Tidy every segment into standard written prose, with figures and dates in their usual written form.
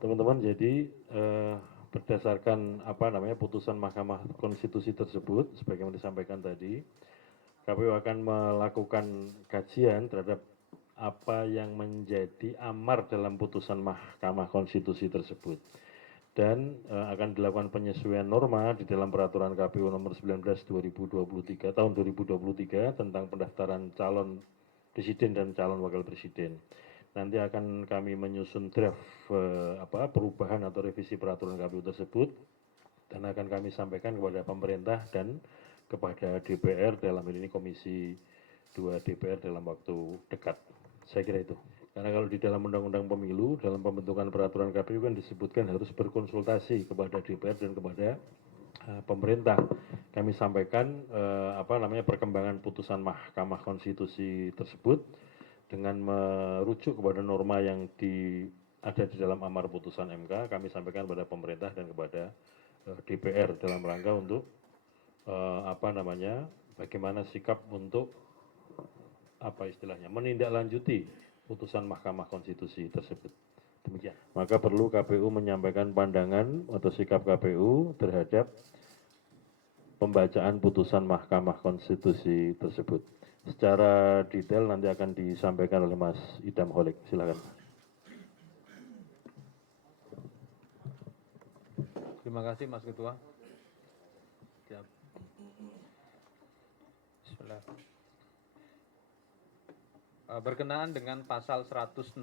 Teman-teman, jadi berdasarkan putusan Mahkamah Konstitusi tersebut, sebagaimana disampaikan tadi, KPU akan melakukan kajian terhadap apa yang menjadi amar dalam putusan Mahkamah Konstitusi tersebut. Dan akan dilakukan penyesuaian norma di dalam peraturan KPU nomor 19 2023 tahun 2023 tentang pendaftaran calon presiden dan calon wakil presiden. Nanti akan kami menyusun draft perubahan atau revisi peraturan KPU tersebut dan akan kami sampaikan kepada pemerintah dan kepada DPR, dalam hal ini Komisi 2 DPR dalam waktu dekat. Saya kira itu. Karena kalau di dalam Undang-Undang Pemilu, dalam pembentukan peraturan KPU kan disebutkan harus berkonsultasi kepada DPR dan kepada pemerintah. Kami sampaikan perkembangan putusan Mahkamah Konstitusi tersebut dengan merujuk kepada norma yang ada di dalam amar putusan MK. Kami sampaikan kepada pemerintah dan kepada DPR dalam rangka untuk bagaimana sikap untuk menindaklanjuti putusan Mahkamah Konstitusi tersebut. Demikian. Maka perlu KPU menyampaikan pandangan atau sikap KPU terhadap pembacaan putusan Mahkamah Konstitusi tersebut. Secara detail nanti akan disampaikan oleh Mas Idam Holik. Silakan. Terima kasih Mas Ketua. Siap. Bismillah. Berkenaan dengan pasal 169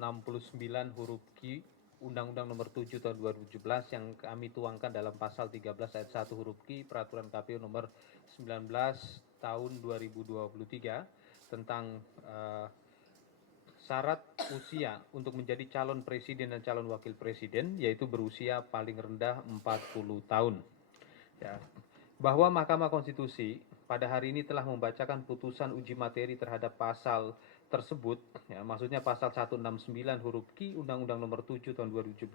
huruf Q Undang-Undang Nomor 7 Tahun 2017 yang kami tuangkan dalam pasal 13 ayat 1 huruf Q Peraturan KPU Nomor 19 Tahun 2023 tentang syarat usia untuk menjadi calon presiden dan calon wakil presiden, yaitu berusia paling rendah 40 tahun. Ya. Bahwa Mahkamah Konstitusi pada hari ini telah membacakan putusan uji materi terhadap pasal tersebut, ya, maksudnya pasal 169 huruf Q Undang-Undang Nomor 7 Tahun 2017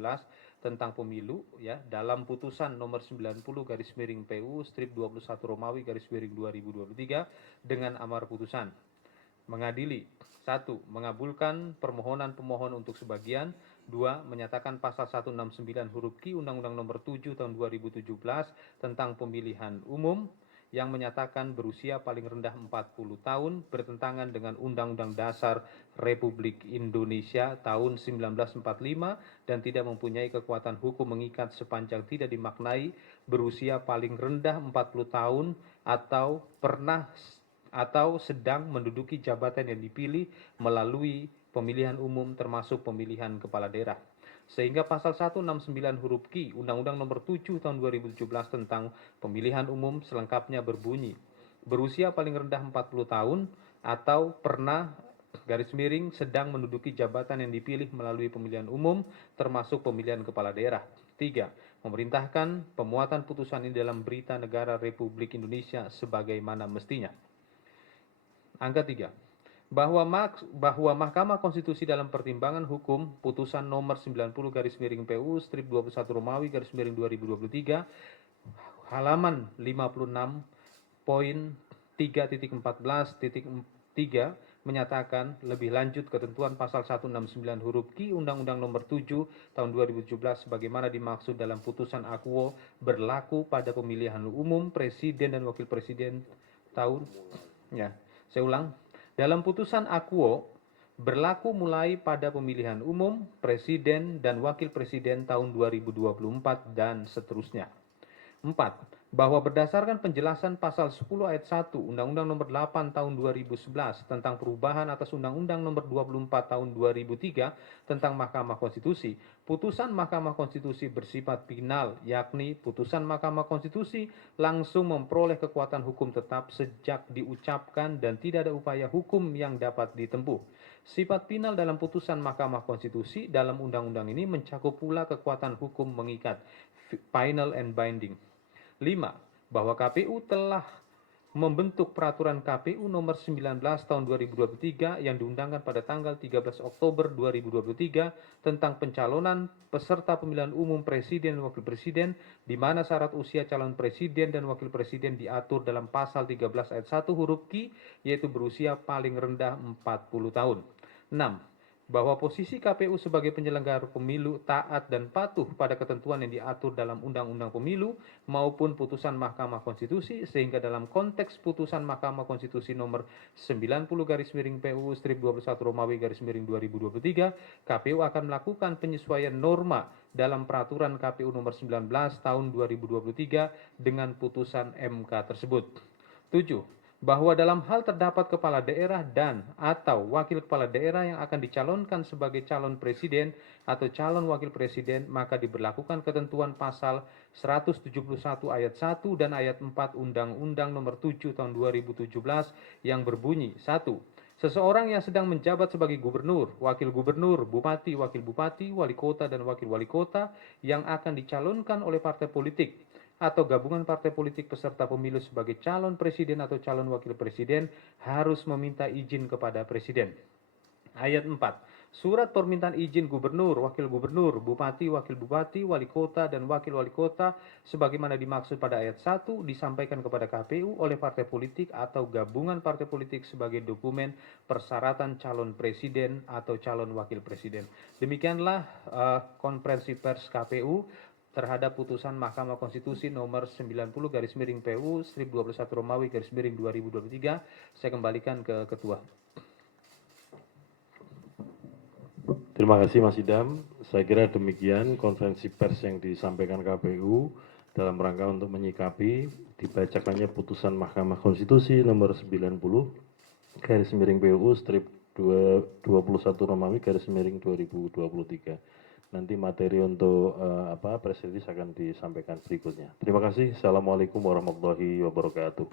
tentang pemilu, ya, dalam putusan nomor 90 garis miring PU strip 21 Romawi garis miring 2023 dengan amar putusan mengadili 1. Mengabulkan permohonan pemohon untuk sebagian. 2. Menyatakan pasal 169 huruf Q Undang-Undang Nomor 7 Tahun 2017 tentang pemilihan umum yang menyatakan berusia paling rendah 40 tahun bertentangan dengan Undang-Undang Dasar Republik Indonesia tahun 1945 dan tidak mempunyai kekuatan hukum mengikat sepanjang tidak dimaknai berusia paling rendah 40 tahun atau sedang menduduki jabatan yang dipilih melalui pemilihan umum termasuk pemilihan kepala daerah. Sehingga pasal 169 huruf Q Undang-Undang Nomor 7 Tahun 2017 tentang pemilihan umum selengkapnya berbunyi, berusia paling rendah 40 tahun atau pernah garis miring sedang menduduki jabatan yang dipilih melalui pemilihan umum termasuk pemilihan kepala daerah. 3. Memerintahkan pemuatan putusan ini dalam Berita Negara Republik Indonesia sebagaimana mestinya. Angka 3. Bahwa Mahkamah Konstitusi dalam pertimbangan hukum putusan nomor 90 garis miring PU strip 21 Romawi garis miring 2023 halaman 56.3.14.3 menyatakan lebih lanjut ketentuan pasal 169 huruf Q Undang-Undang Nomor 7 Tahun 2017 sebagaimana dimaksud dalam putusan Akuo berlaku pada pemilihan umum presiden dan wakil presiden tahun saya ulang. Dalam putusan Akuo berlaku mulai pada pemilihan umum, presiden dan wakil presiden tahun 2024 dan seterusnya. 4. Bahwa berdasarkan penjelasan pasal 10 ayat 1 Undang-Undang Nomor 8 Tahun 2011 tentang perubahan atas Undang-Undang Nomor 24 Tahun 2003 tentang Mahkamah Konstitusi, putusan Mahkamah Konstitusi bersifat final, yakni putusan Mahkamah Konstitusi langsung memperoleh kekuatan hukum tetap sejak diucapkan dan tidak ada upaya hukum yang dapat ditempuh. Sifat final dalam putusan Mahkamah Konstitusi dalam undang-undang ini mencakup pula kekuatan hukum mengikat, final and binding. 5. Bahwa KPU telah membentuk peraturan KPU nomor 19 tahun 2023 yang diundangkan pada tanggal 13 Oktober 2023 tentang pencalonan peserta pemilihan umum presiden dan wakil presiden di mana syarat usia calon presiden dan wakil presiden diatur dalam pasal 13 ayat 1 huruf Q yaitu berusia paling rendah 40 tahun. 6. bahwa posisi KPU sebagai penyelenggara pemilu taat dan patuh pada ketentuan yang diatur dalam Undang-Undang Pemilu maupun putusan Mahkamah Konstitusi, sehingga dalam konteks putusan Mahkamah Konstitusi nomor 90/PUU strip 21 Romawi /2023, KPU akan melakukan penyesuaian norma dalam peraturan KPU nomor 19 tahun 2023 dengan putusan MK tersebut. 7. Bahwa dalam hal terdapat kepala daerah dan atau wakil kepala daerah yang akan dicalonkan sebagai calon presiden atau calon wakil presiden, maka diberlakukan ketentuan pasal 171 ayat 1 dan ayat 4 Undang-Undang nomor 7 tahun 2017 yang berbunyi: 1. Seseorang yang sedang menjabat sebagai gubernur, wakil gubernur, bupati, wakil bupati, wali kota, dan wakil wali kota yang akan dicalonkan oleh partai politik atau gabungan partai politik peserta pemilu sebagai calon presiden atau calon wakil presiden harus meminta izin kepada presiden. Ayat 4. Surat permintaan izin gubernur, wakil gubernur, bupati, wakil bupati, wali kota, dan wakil wali kota sebagaimana dimaksud pada ayat 1 disampaikan kepada KPU oleh partai politik atau gabungan partai politik sebagai dokumen persyaratan calon presiden atau calon wakil presiden. Demikianlah konferensi pers KPU terhadap putusan Mahkamah Konstitusi nomor 90/PU strip 21 Romawi /2023. Saya kembalikan ke Ketua. Terima kasih Mas Idam. Saya kira demikian konferensi pers yang disampaikan KPU dalam rangka untuk menyikapi dibacakannya putusan Mahkamah Konstitusi nomor 90/PU strip 21 Romawi /2023. Nanti materi untuk press release akan disampaikan berikutnya. Terima kasih. Assalamualaikum warahmatullahi wabarakatuh.